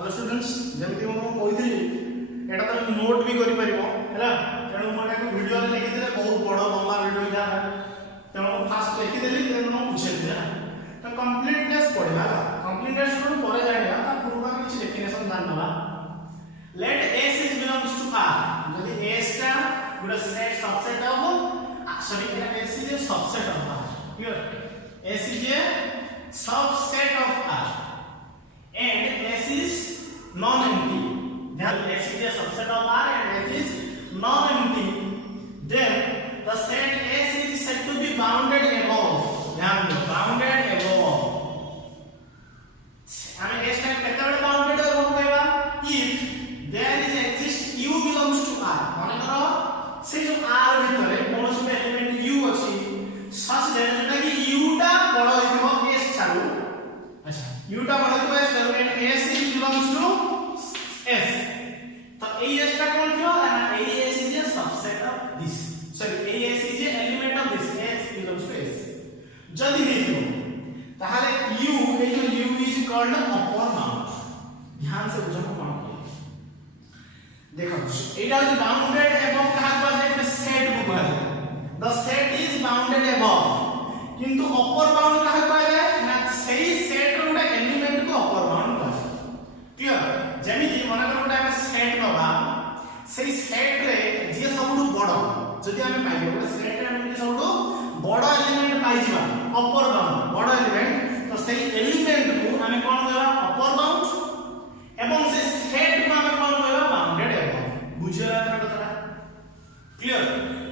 Hello students जमती मु कहिथि एटा त नोट भी करि परिबो हैला तेणु मोटा को वीडियो रे लिखि देले बहुत बड़ लंबा वीडियो जा तेणु फास्ट लिखि देली तेणु हम बुझे दिया तो कंप्लीटनेस पढ़िबा कंप्लीटनेस को परे जानिबा ता पूर्व किछ डेफिनेशन जानबा let s is belongs to r यदि s टा good set subset of sorry s is a subset of r clear s is a subset of r and S is non-empty. Then S is a subset of R and S is non-empty. Then the set S is said to be bounded above. ध्यान दो bounded above. हमें S type कितना बड़ा bounded above होगा? If there is exist U belongs to R. माने करो से जो R भीतर है कौन सा एलिमेंट U अच्छी सच देना कि U टा बड़ा होगा S चालू. अच्छा U टा बड़ा होगा S belongs to S तो AS का कौन थियो ना AS is a subset of this sorry AS is a element of this S belongs to S जदी हेतियो ताहाले U ए जो U is called upper bound ध्यान से बुझो कोन देखो एटा जो बाउंडेड अबव कहा को जे सेट को कहले the set is bounded above किंतु अपर बाउंड कहा कहले ना सही सेट रो एलिमेंट को अपर बाउंड क्लियर जेमिति मन कर गोटा हम सेट नबा सेही सेट रे जे सबटु बड़ जदि हम पाइबो गोटा सेट रे हम सबटु बड़ एलिमेंट पाइ जिबा अपर बाउंड बड़ एलिमेंट तो सेही एलिमेंट को हम कोन देबा अपर बाउंड एवं से सेट को हम कोन देबा बाउंडेड एबव बुझियला त कथा क्लियर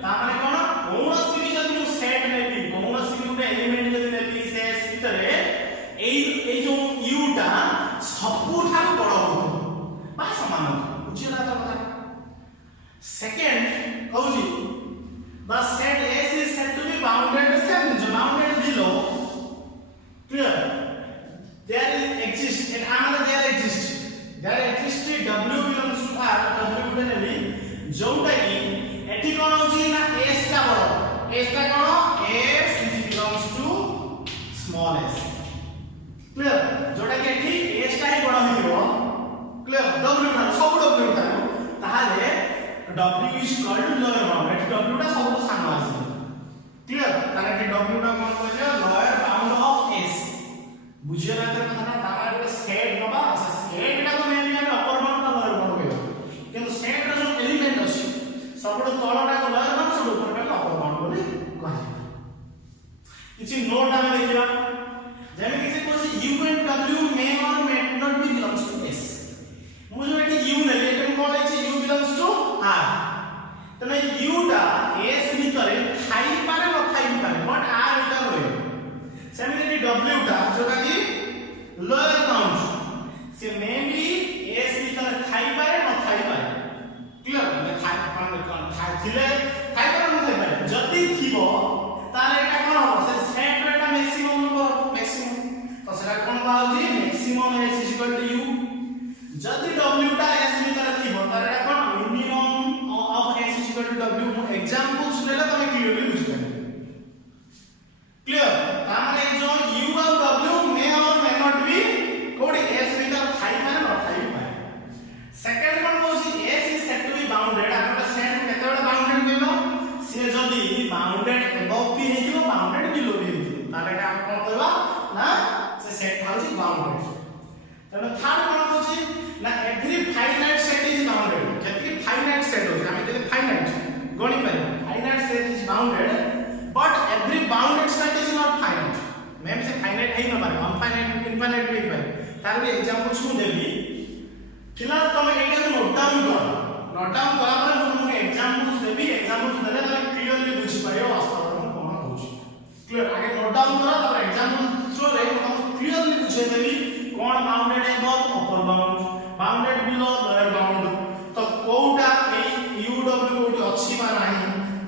ता माने कोन कोनोसी भी जदि सेट नेबी कोनोसी भी गोटा एलिमेंट जदि नेबी से भितरे ए जो u टा सबुठा बड़ हो बा समान बुझिला त कथा सेकंड कहूजी the set S is said to be bounded same जो bounded below clear there is exist and another there exist W belongs to R W गुटे नेली जोटा कि एठी कोन होची ना S टा बड़ S टा कोन S belongs to small s clear जोटा कि एठी S टा ही बड़ होइबो क्लियर W टा सब W टा ताहाले W is called lower bound एठी W टा सब सानो आसी क्लियर तारे एठी W टा कोन कहले लोअर बाउंड ऑफ S बुझियला त कथा तारा गोटे सेट नबा सेट टा को मेनली हम अपर बाउंड का लोअर बाउंड कहबो किंतु सेट रो जो एलिमेंट अछि सबटो तळटा को लोअर बाउंड सब ऊपर टा अपर बाउंड बोली कहै किछि नोट हम देखिबा जेमे किसी Kosi U and W may or may not be belongs to S मुझे एठी U ने लेकिन कोन अछि U belongs to R तने U टा S भीतर थाई पारे न थाई पारे बट R भीतर होय सेमे एठी W टा जोटा कि लोअर बाउंड से मे बी S भीतर थाई पारे न थाई पारे क्लियर मैं थाई पारे कोन थाई थिले थाई पारे न थाई पारे जति थिबो ताले एटा कोन हो से सेट रे एटा मैक्सिमम नंबर मैक्सिमम तो सेटा कोन बाउजी maximum S is equal to U जदि W टा S भीतर थिबो तारे एटा कोन minimum of S is equal to W मु एग्जांपल्स लेला तमे क्लियरली बुझ पाए क्लियर ता माने जो U और W may or may not be कोडी S भीतर थाई माने न थाई पाए सेकंड कोन होसी S is said to be bounded आपण सेट केते बडा बाउंडेड कहलो से जदि बाउंडेड अबव भी हेतिबो बाउंडेड बिलो भी हेतिबो तारे एटा कोन कहबा ना से सेट हाउस बाउंडेड तने थर्ड कोन होसी ना every finite set is bounded जति फाइनाइट सेट होसी हम जति फाइनाइट गणि पारे finite set is bounded but every bounded set is not finite ma'am से फाइनाइट है न पारे अनफाइनाइट इनफाइनाइट भी पारे तार भी एग्जांपल छु देबी फिलहाल तमे एटा नोट डाउन करा पर हम एग्जांपल्स देबी एग्जांपल्स देले तमे क्लियरली बुझि पाइयो वास्तव में कोन होछि क्लियर आगे नोट डाउन करा तब एग्जांपल थ्रो रे हम क्लियरली बुझे देबी कोन bounded above upper bound bounded below lower bound तो कोउटा ए UW कोटी अछि बा नाही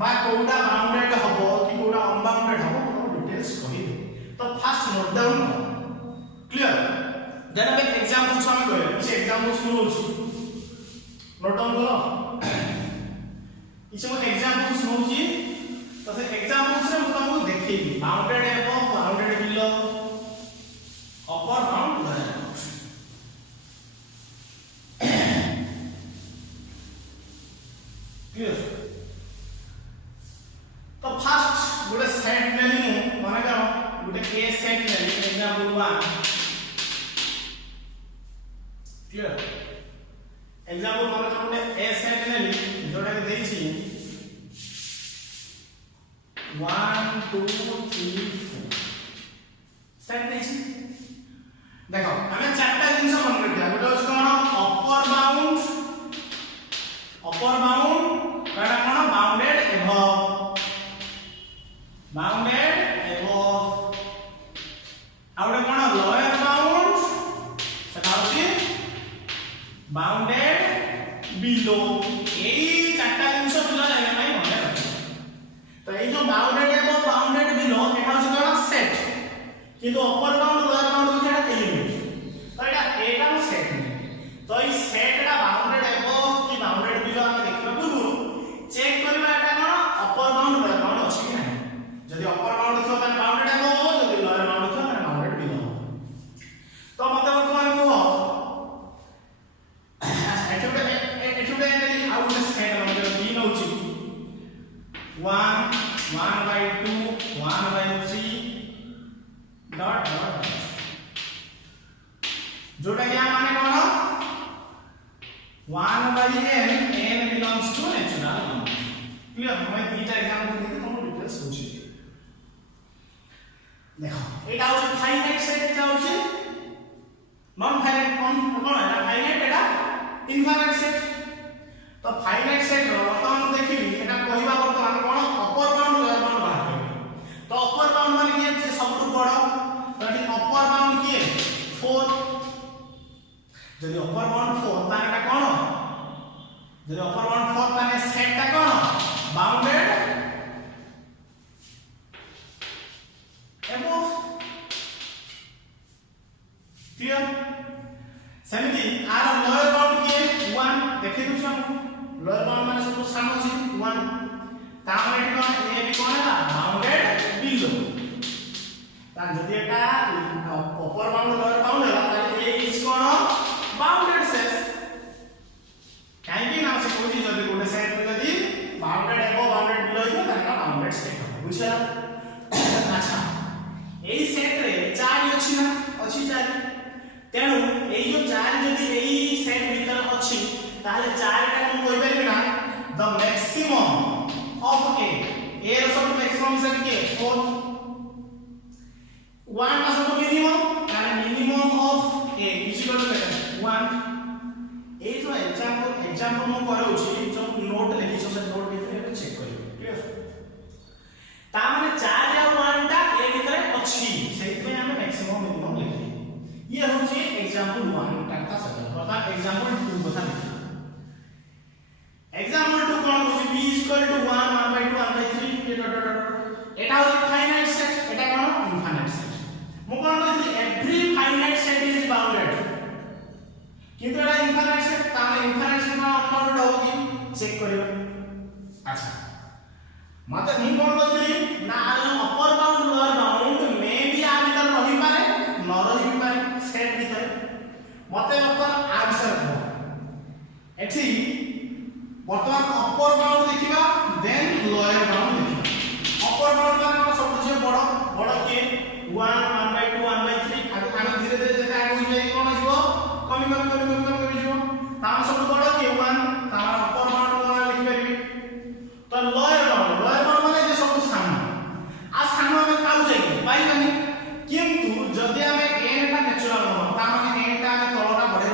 बा कोउटा बाउंडेड हबो कि कोउटा अनबाउंडेड हबो कोनो डिटेल्स कहि दे तो fast note down clear then हम एग्जांपल्स हम करे किछ एग्जांपल्स नोछि नोट डाउन करो किछ हम एग्जांपल्स नोछि तो से एग्जांपल्स रे हम तुमको देखिबी bounded above bounded below upper bound clear तो फास्ट गोटे सेट लेली माने करो गोटे ए सेट लेली एग्जांपल 1 क्लियर एग्जांपल माने करो गोटे ए सेट लेली जोटा के देइछि 1 2 3 4 सेट देइछि देखो हमें चारटा जिंस मन रखिया गोटे होछ कोन अपर बाउंड काडा कोन बाउंडेड एबव आउटे कोन लोअर बाउंड सेटा होछि बाउंडेड बिलो एई चारटा जिंस बिलो जाय भाई मन तो ए जो बाउंडेड एबव बाउंडेड बिलो एटा होछि कोन सेट किंतु अपर बाउंड लोअर बाउंड होछि एटा एलिमेंट तो एटा सेट तो ई सेटटा बाउंडेड एबव कि बाउंडेड बिलो हम देखिबा पूर्व चेक करबा एटा कोन अपर बाउंड लोअर बाउंड अछि कि नाही जदि अपर बाउंड थो माने बाउंडेड एबव हो जदि लोअर बाउंड थो माने बाउंडेड बिलो तो मते वर्तमान को एठुबे आउ गोटे सेट हमर 3 होछि 1 1/2 1/3 डॉट जोटा क्या माने कोन 1/n n belongs to natural number clear हमें तीनटा एग्जांपल देके तुम डिटेल्स बुझी देखो एटा हो फाइनाइट सेट एटा हो नॉन फाइनाइट कोन है फाइनाइट एटा इनफाइनाइट सेट तो फाइनाइट सेट रो हम देखिबी एटा कहबा वर्तमान कोन अपर बाउंड लोअर बाउंड बाहर करबी तो अपर बाउंड माने कि जे सबटु बड़ तो अपर बाउंड की 4 जदि अपर बाउंड 4 ताने एटा कोन जदि अपर बाउंड 4 ताने सेटटा कोन बाउंडेड एबव क्लियर सेमिति आर लोअर बाउंड की 1 देखि दु हम लोअर बाउंड माने सब सामने छी 1 ताने एटा कोन ए भी कोन है बाउंडेड बिलो ता जदि एटा अपर बाउंड लोअर बाउंड है ताले ए इज कोन बाउंडेड सेट काहे कि ना से कोजी जदि गोटे सेट में जदि बाउंडेड एबव बाउंडेड बिलो है ताका बाउंडेड सेट बुझला अच्छा एई सेट रे 4 अछि ना अछि 4 तेनु एई जो 4 जदि एई सेट भीतर अछि ताले 4 टा हम कहि परबे ना द मैक्सिमम ऑफ ए रो सब मैक्सिमम सेट के 4 1 का सब मिनिमम ताले minimum of A is equal to 1 ए जो एग्जांपल मो करू छी जो नोट लिखि छ से नोट भीतर चेक करियो क्लियर ता माने 4 या 1 टा ए भीतर अछि सेहि पे हम मैक्सिमम मिनिमम लिखि ये होची एग्जांपल 1 टाका सके अर्थात एग्जांपल 2 बता लिखि एग्जांपल 2 कोन होची b = 1 1/2 1/3 एटा होची फाइनाइट सेट एटा कोन इनफाइनाइट सेट मो कोन कहली every finite set is bounded किंतु एटा इनफाइनाइट सेट ताने इनफाइनाइट सेट में अनबाउंडेड होगी चेक करियो अच्छा माते हम कोन कहली ना अपर बाउंड लोअर बाउंड मे भी आ भीतर रही पारे न रही पारे सेट भीतर मते वर्तमान आंसर हो एठी वर्तमान अपर बाउंड देखिबा देन लोअर बाउंड देखिबा अपर बाउंड माने सब से बड़ के 1 1/2 1/3 आगे धीरे धीरे जते आगे हो जाय कोन आसीबो कमी जीवो ता सब बड़ के 1 ता अपर बाउंड कोन लिखि परबी तो लोअर बाउंड माने जे सब सामने आ सामने में पाउ जाय पाई माने किंतु जदि हमें n टा नेचुरल नंबर ता माने n टा में तळटा बड़े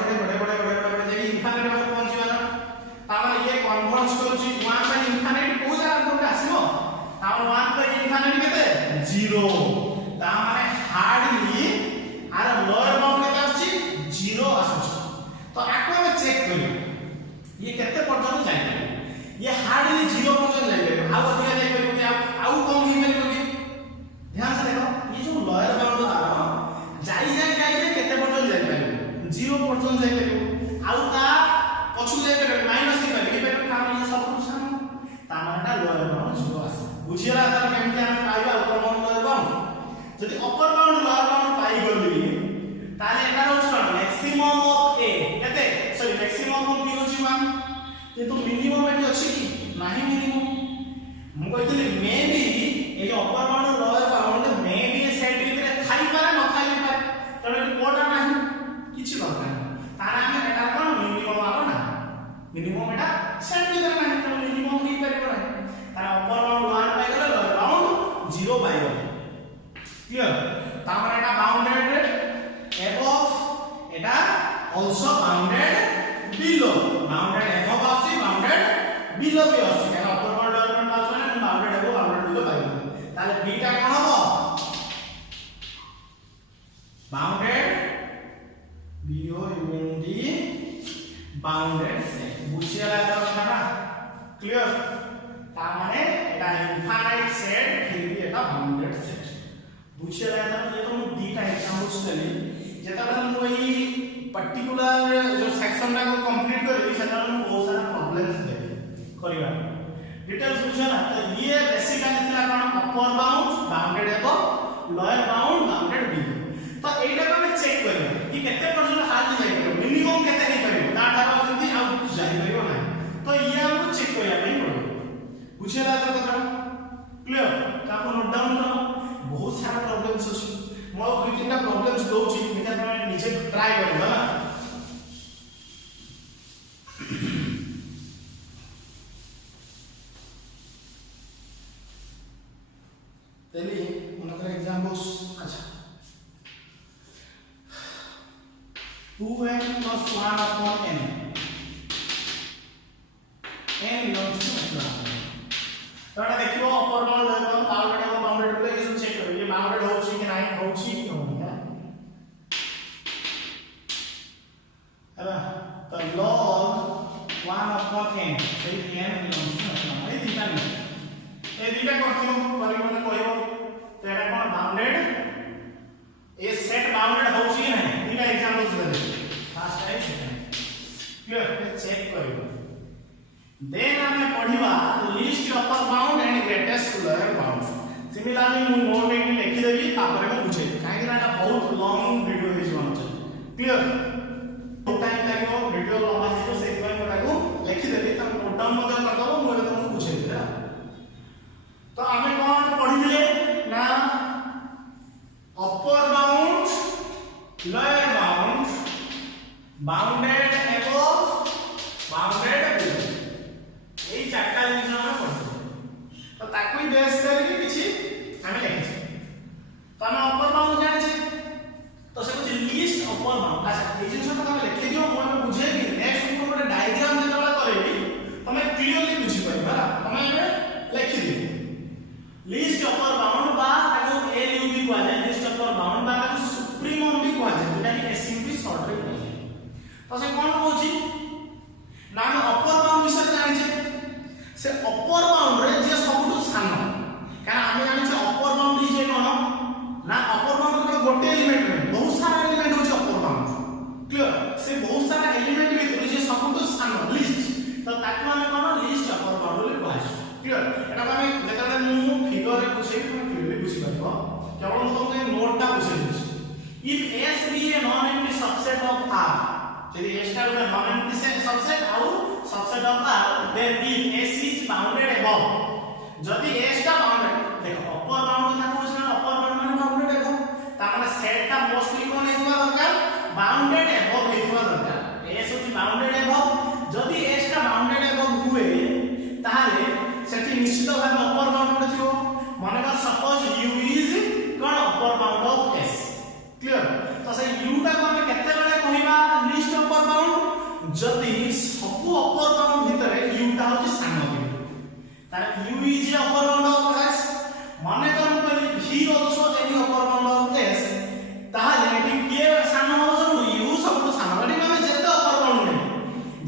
जे इनफाइनाइट में पहुंचीबा ना ता माने ये कन्वर्ज करूची 1 बाय इनफाइनाइट को जरा कोन आसीबो ता 1 बाय इनफाइनाइट केते 0 ता माने हार्डली आर लोअर बाउंड केते आछि 0 आछि तो आको हम चेक करियो ये केते पर्यंत जाय ये हार्डली 0 पर्यंत जाय आ अधिक जाय परिबो कि आउ कम ही परिबो कि ध्यान से देखो ये जो लोअर बाउंड जाई केते पर्यंत जाय परिबो 0 पर्यंत जाय परिबो आउ ता पछु जाय परिबो माइनस ही परिबो काम ये सब कुछ ता मानेटा लोअर बाउंड 0 आसे बुझियला त केमति हम पाइबा अपर बाउंड लोअर बाउंड जदि अपर बाउंड लोअर बाउंड पाई गली ताले एटा होछ मैक्सिमम ऑफ ए केते सॉरी मैक्सिमम ऑफ b होची 1 किंतु मिनिमम एटी अछि कि नाही मिनिमम मु कहतली मे बी ए जो upper bound lower bound may be set भितर खाई पारे न खाई पारे तने कोडा नाही किछि दरकार तारा हम एटा कोन मिनिमम आलो ना मिनिमम एटा सेट भितर नाही त मिनिमम ही पारे कोन तारा अपर बाउंड 1 पाई गेल लोअर बाउंड 0 पाई गेल क्लियर तार एटा बाउंडेड above एटा also bounded below bounded above आसी bounded below भी आसी एटा अपर बाउंड लोअर बाउंड आसी ना bounded above bounded below पाई ताले बीटा कोन हो bounded bounded set बुझियाला दरकार क्लियर ता माने एटा इनफाइनाइट सेट फिर भी एटा बाउंडेड सेट बुझियाला दरकार ये तो मु दीटा एग्जांपल्स देली जेता मु एई पर्टिकुलर जो सेक्शन टा को कंप्लीट करली सेटा मु बहुत सारा प्रॉब्लम्स देली करिवा डिटेल्स बुझियाला तो ये बेसिकली थिला कोन upper bound bounded above lower bound bounded below तो एटा को हम चेक करबा कि केते परसेंट हार्ड जाय परबो मिनिमम केते हे परबो ता ठारो जंती आ जाय परबो ना तो ये हम चेक करया पई पड़ो बुझियाला तो कथा क्लियर ताको नोट डाउन करो बहुत सारा प्रॉब्लम्स अछि मो दुई तीनटा प्रॉब्लम्स दोछि एटा तमे नीचे ट्राई करबो ना तेली उनकर एग्जांपल्स अच्छा 2n plus 1 upon n belongs to n तो एटा देखियो upper bound lower bound bounded और बाउंडेड को ये सब चेक करो ये बाउंडेड होछि कि नहीं होछि कि होनी है हैला तो log 1 upon n से n belongs to n ए दीटा करथियो परिमाण कहबो तो एटा कोन बाउंडेड ए सेट बाउंडेड होछि कि नहीं तीनटा एग्जांपल्स दे फर्स्ट है सेकंड क्लियर पे चेक करियो देन हमें पढिबा least upper bound and greatest lower bound similarly मु नोट एंड लिखि देबी तापर को बुझे काहे कि एटा बहुत लॉन्ग वीडियो हे जोन क्लियर बहुत टाइम लागो वीडियो लंबा हे से कोइ कोटा को लिखि देबी त नोट डाउन मते कर दबो मु तुमको बुझे दिला तो हमें कौन पढिले ना upper bound lower bound bounded above bounded below एई चारटा जिनिस हम पढिले तो ताको ही बेस करके किछि हम लिखि तो हम अपर बाउंड जाने छै तो से कुछ लिस्ट अपर बाउंड अच्छा ए जिनिस तो हम लिखि दियो हम बुझे कि नेक्स्ट को ଗୋଟେ डायग्राम जेतला करेबी तमे क्लियरली बुझि पाइबा तमे लिखि दियो लिस्ट अपर बाउंड बा ताको एलयू भी कहै छै लिस्ट अपर बाउंड बा ताको सुप्रीमम भी कहै छै जेटा कि एसएमपी शॉर्ट रे कहै छै तो से कोन कहै ना हम अपर बाउंड विषय जानि छै से अपर बाउंड रे जे सबटु सानो कारण हम जानि छै अपर बाउंड जे कोन ना अपर बाउंड रे गोटे एलिमेंट रे बहुत सारा एलिमेंट होय छै अपर बाउंड क्लियर से बहुत सारा एलिमेंट भीतर जे सबटु सानो लिस्ट तो ताको हम कोन लिस्ट अपर बाउंड रे कहै छै क्लियर एटा हम जेता मु फिगर रे बुझे तुम क्लियरली बुझि पाबो केवल मु तुमके नोट टा बुझे this if s be a non empty subset of r यदि s टा ଗୋଟେ non empty subset ଆଉ subset of r then if s is bounded above जदि s टा बाउंडेड देखो अपर बाउंड था कोन छै अपर बाउंड माने बाउंडेड above ता माने सेट टा मोस्टली कोन हेतुवा दरकार बाउंडेड above हेतुवा दरकार s होची बाउंडेड above जदि s टा बाउंडेड above हुए ताहाले सेठी निश्चित भाबे अपर बाउंड थियो माने का suppose u is cone upper bound of s clear तो से u टा को हम केते बेले कहिबा लिस्ट अपर बाउंड जदि सब अपर बाउंड भितरे u टा होची सानो बिंदु तार u is upper bound of s माने तो हम कहली v also any upper bound of s ताहाले एठी के सानो हो सब u सब सानो एठी हम जेते अपर बाउंड नै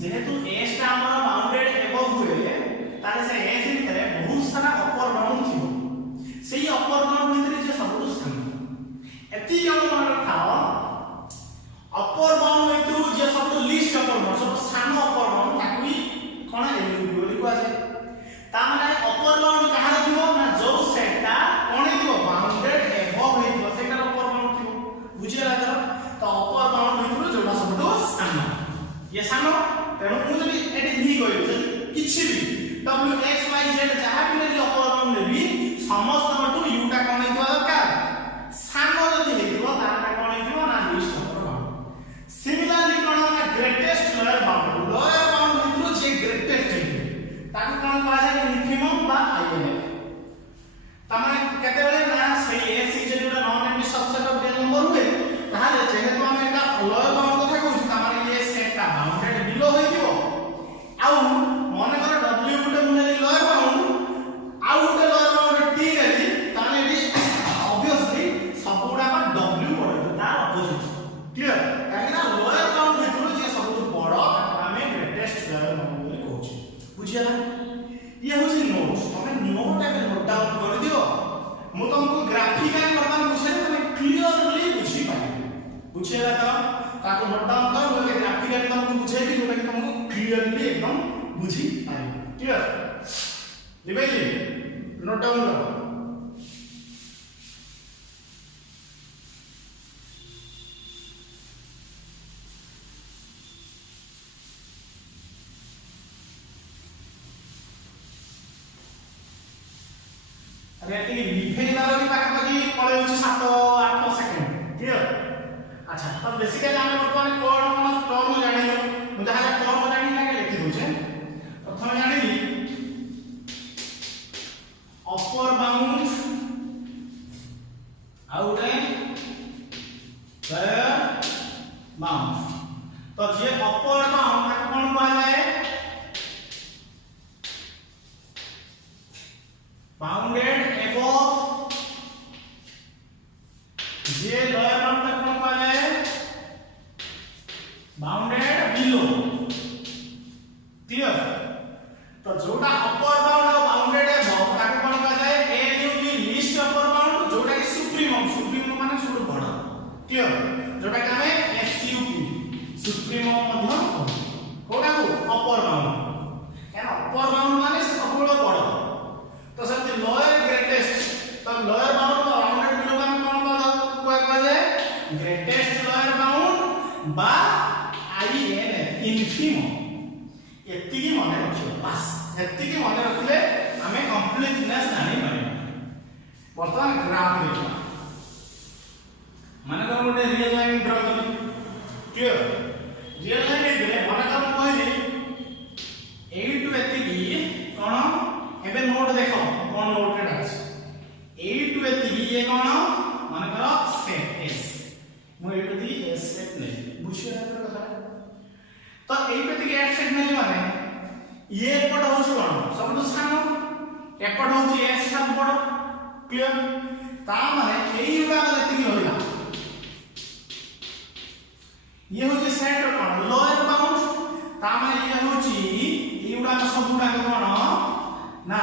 जेहेतु s टा हमर बाउंडेड above हुए ताले से s भितरे बहुत सारा अपर बाउंड थियो सेही अपर बाउंड भितरे जे सबटु सानो एती केवल मन रखाओ अपर बाउंड हेतु जे सबटु लिस्ट अपर बाउंड सब सानो अपर बाउंड ताकि कोन एलयू बोली को आसे ता माने अपर बाउंड कहा रखियो ना जो सेटटा कोन हेतु बाउंडेड above हेतु सेटा अपर बाउंड थियो बुझिया लागल तो अपर बाउंड हेतु जोडा सबटु सानो ये सानो तेणु मु जदि एटी भी कहली जदि किछि भी w x y z जहां भी ले अपर बाउंड लेबी समस्त टू u टा कोन हेतिबा दरकार सानो जदि हेतिबो तारा कोन हेतिबो ना लिस्ट अपर बाउंड सिमिलरली कोन ना ग्रेटेस्ट लोअर बाउंड हेतिबो जे ग्रेटेस्ट हेतिबो ताकू कोन कहा जाय इन्फिमम बा आईएनएफ तमाने केते बेले ना सही s इज जोटा non negative subset of the number हुए ताहाले जेहेतु हम एटा लोअर बाउंड कथा कहू तमाने ये सेट टा बाउंडेड बिलो होइथिबो आउ मने कर w गुटे मुने लोअर बाउंड आउ गुटे लोअर बाउंड t नेली ताने एटी ऑब्वियसली सबुडा का w पड़े ता अपोजिट क्लियर काहेना लोअर बाउंड हेतु जे सबुठ बड़ हमें ग्रेटेस्ट लोअर बाउंड बोली कहू बुझिया ये होची नोट हमें नोट टा नोट डाउन कर दियो मु तुमको ग्राफिकली करबा बुझे तमे क्लियरली बुझी पाए बुझेला त ताको नोट डाउन कर बोले ग्राफिकली तुमको बुझेबी जोटा कि तुमको क्लियरली एकदम बुझी पाए क्लियर लिबेली नोट डाउन करो रेटी विभेदार भी पाके पाके पळे होची 7 8 सेकंड क्लियर अच्छा तो बेसिकली हम वर्तमान कोन टर्म जानिलो मु जहा टर्म जानि ना के लिखि दोछे प्रथम जानिली अपर बाउंड आउटे लोअर बाउंड तो जे अपर बाउंड ताको कोन कहा जाय बाउंडेड above जे लोअर बाउंड तक कौन कहा जाए बाउंडेड बिलो क्लियर तो जोटा अपर बाउंड और बाउंडेड above ताको कौन कहा जाए ए न्यू बी लिस्ट अपर बाउंड जोटा कि सुप्रीमम माने सुड बड़ क्लियर जोटा कि हमें SUP सुप्रीमम मध्य कोडा को अपर बाउंड या अपर बाउंड माने सबुळ बड़ तो सब लोअर ग्रेटेस्ट तो लोअर बाउंड को बाउंडेड बिलो का कौन कहा जाए ग्रेटेस्ट लोअर बाउंड बा आईएनएफ इन्फिमम एति की मने रखियो बस एति की मने रखले हमें कंप्लीटनेस जानि पारे वर्तमान ग्राफ देखा माने तो गोटे रियल लाइन ड्रा करी क्लियर रियल लाइन रे माने तो कहली 8 टू एति की कोन एबे नोट देखो कोन नोट रे अछि 8 टू एति ये कोन माने करो सेट s मु 8 टू दी s सेट नै बुझिया कथा तो 8 टू दी s सेट नै माने ये पड होछ कोन सब तो सानो एपड होछ s सब पड क्लियर ता माने एई उडा जति की होइला ये होछ सेट कोन लोअर बाउंड ता माने ये होछ एई उडा सब उडा कोन ना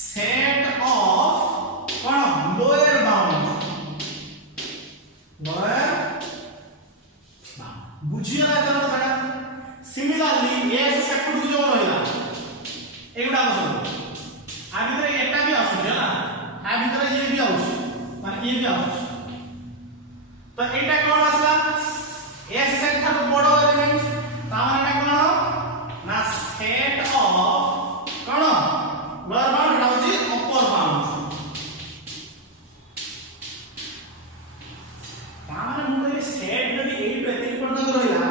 सेट ऑफ कौन लोअर बाउंड बुझियला तर कथा सिमिलरली एस सेट टू जो रहला एगुडा सब आ भीतर एटा भी आसुला आ भीतर ये भी आउछ माने ये भी आउछ तो एटा कोन आसला एस सेट था बड़ एलिमेंट ता माने कोन ना set of cone lower bound होची अपर बाउंड तामाने मुझे सेट जदी 8 एति पर्यंत रहिला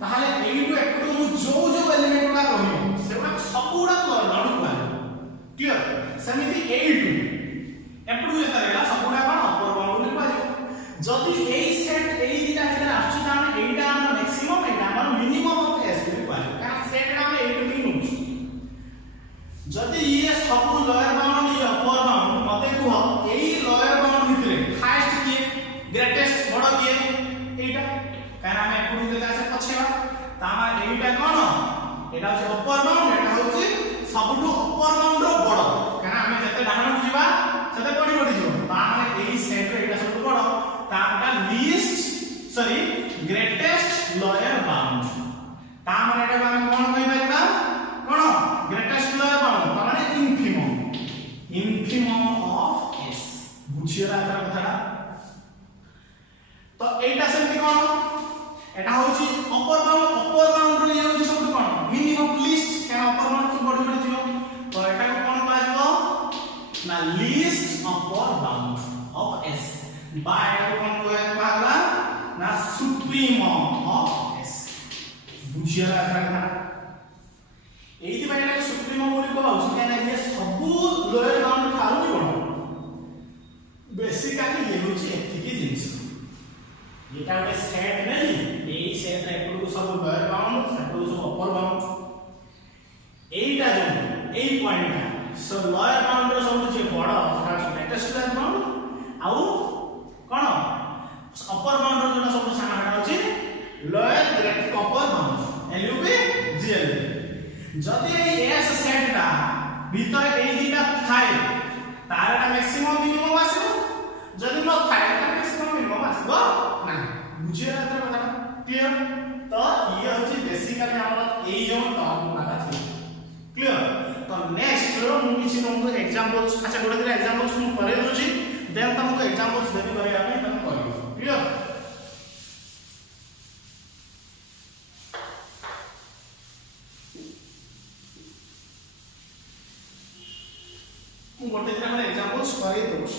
ताहाले 8 एकटो मु जो जो एलिमेंट का कहू सेबा सबुडा लोअर बाउंड हुआ क्लियर समिति 8 एकटो जेता रहला सबुडा कोन अपर बाउंड हुआ जदी एई सेट एई दिटा हेला आछि ताने एइटा हमर मैक्सिमम एटा हमर मिनिमम ऑफ एस हुआ कारण सेट हम 8 दिन जदि ये सब लोअर बाउंड ये अपर बाउंड मते कुह एई लोअर बाउंड भितरे हाईएस्ट किए ग्रेटेस्ट बड़ किए एटा कारण हम एपुडी देता से पछेवा तामा एटा कोन एटा होची अपर बाउंड एटा होची सबटु अपर बाउंड रो बड़ कारण हम जते डाहण बुझिबा सेते पडी जो ता माने एई सेट रे एटा सबटु बड़ Tata least sorry greatest lower bound ता माने एटा हम कोन कहि पाइबा कोन ग्रेटेस्ट लोअर बाउंड ता माने इन्फिमम ऑफ s बुझियला तर कथा तो एटा सेमति कोन एटा होची अपर बाउंड रो ये होची सबटु कोन मिनिमम लिस्ट क्या अपर बाउंड से बड़ी बा एटा कोन कहला ना सुप्रीमम ऑफ एस बुझियला था एथि बाय सुप्रीमम बोली कहउछ काना ये सब लोअर बाउंड थारु भी बड़ बेसिकली ये होची एथिकी जिंस एटा ଗୋଟେ सेट नहीं एई सेट एपडू सब लोअर बाउंड सेपडू सब अपर बाउंड एटा जो एई पॉइंट सो लोअर बाउंड रो सब जे बड़ ग्रेटेस्ट लोअर बाउंड आउ कोन अपर बाउंड रो जो सब सामाना होची lower great upper bound LUB GLB जदि एस सेट ता भीतर एई दिटा थाए तारटा मैक्सिमम मिनिमम आसीबो जदि न थाए ता मैक्सिमम मिनिमम आसीबो ना बुझियला तर कथा क्लियर तो ये होची बेसिकली हमर एई जो टर्म नाटा थी क्लियर तो नेक्स्ट रो मु किछि तुमको एग्जांपल्स अच्छा गोटे दिन एग्जांपल्स मु करे दोची देन तुमको एग्जांपल्स देबी करे आपे तुम करियो क्लियर गोटे दिन हम एग्जांपल्स करे दोछ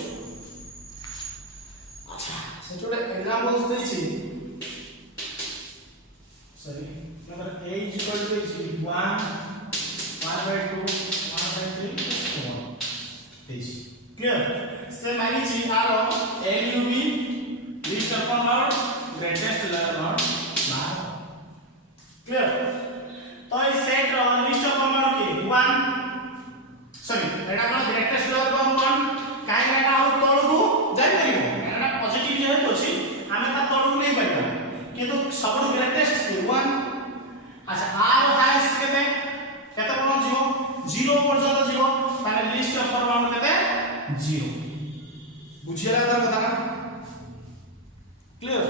अच्छा से जोड़े एग्जांपल्स देछि सॉरी नंबर a = 1 1/2 1/3 देछि क्लियर से मानी छी आरो LUV लिस्ट अपन और ग्रेटेस्ट लोअर बाउंड मार क्लियर तो इस सेट रो लिस्ट अपन और के 1 सॉरी एटा अपन ग्रेटेस्ट लोअर बाउंड कोन काई एटा हो तळगु जाय परिबो एटा पॉजिटिव जे होतो छी हमें ता तळगु नै परिबो किंतु सब ग्रेटेस्ट 1 अच्छा आर हाईएस्ट केते केते कोन जीवो 0 पर्यंत जीवो ताने लिस्ट अपर बाउंड केते 0 बुझियला तर कथा क्लियर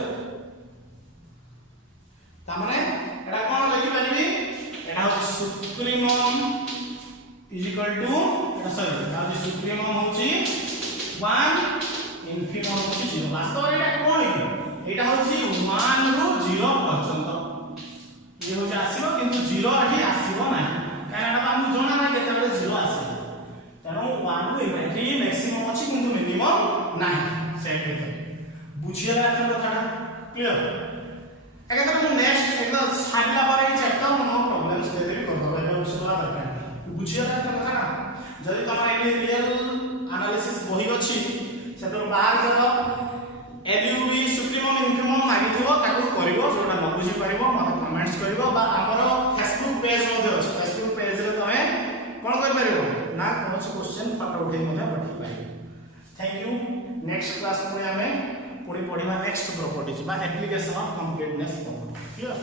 ता माने एटा कोन लिखि परिबी एटा हो सुप्रीमम एटा सॉरी एटा जो सुप्रीमम होची 1 इनफिमम होची 0 वास्तव एटा कोन एटा होची 1 रो 0 पर्यंत ये होची आसीबो किंतु 0 आठी आसीबो नाही कारण एटा हमु जणा ना केते बेले 0 आसीबो तनो 1 रो एटी मैक्सिमम अछि किंतु मिनिमम नाही सेट केते बुझियला त कथा क्लियर एके तो नेक्स्ट एकदम साइडला पर ए चैप्टर नो प्रॉब्लम्स दे देबी करबा एटा उसला दरकार बुझियला त कथा ना जदि तमा एली रियल एनालिसिस बही अछि सेतो बाहर करो LUV सुप्रीमम इनफिमम मागिथिबो ताकू करिवो जोटा न बुझि परिवो मते कमेंट्स करिवो बा हमरो फेसबुक पेज मध्ये अछि फेसबुक पेज रे तमे कोन कर परिवो ना कोन क्वेश्चन फोटो उठै मध्ये पठि पाइबो थैंक यू नेक्स्ट क्लास में हमें पूरी पढ़िबा नेक्स्ट प्रॉपर्टीज बा application of completeness property clear.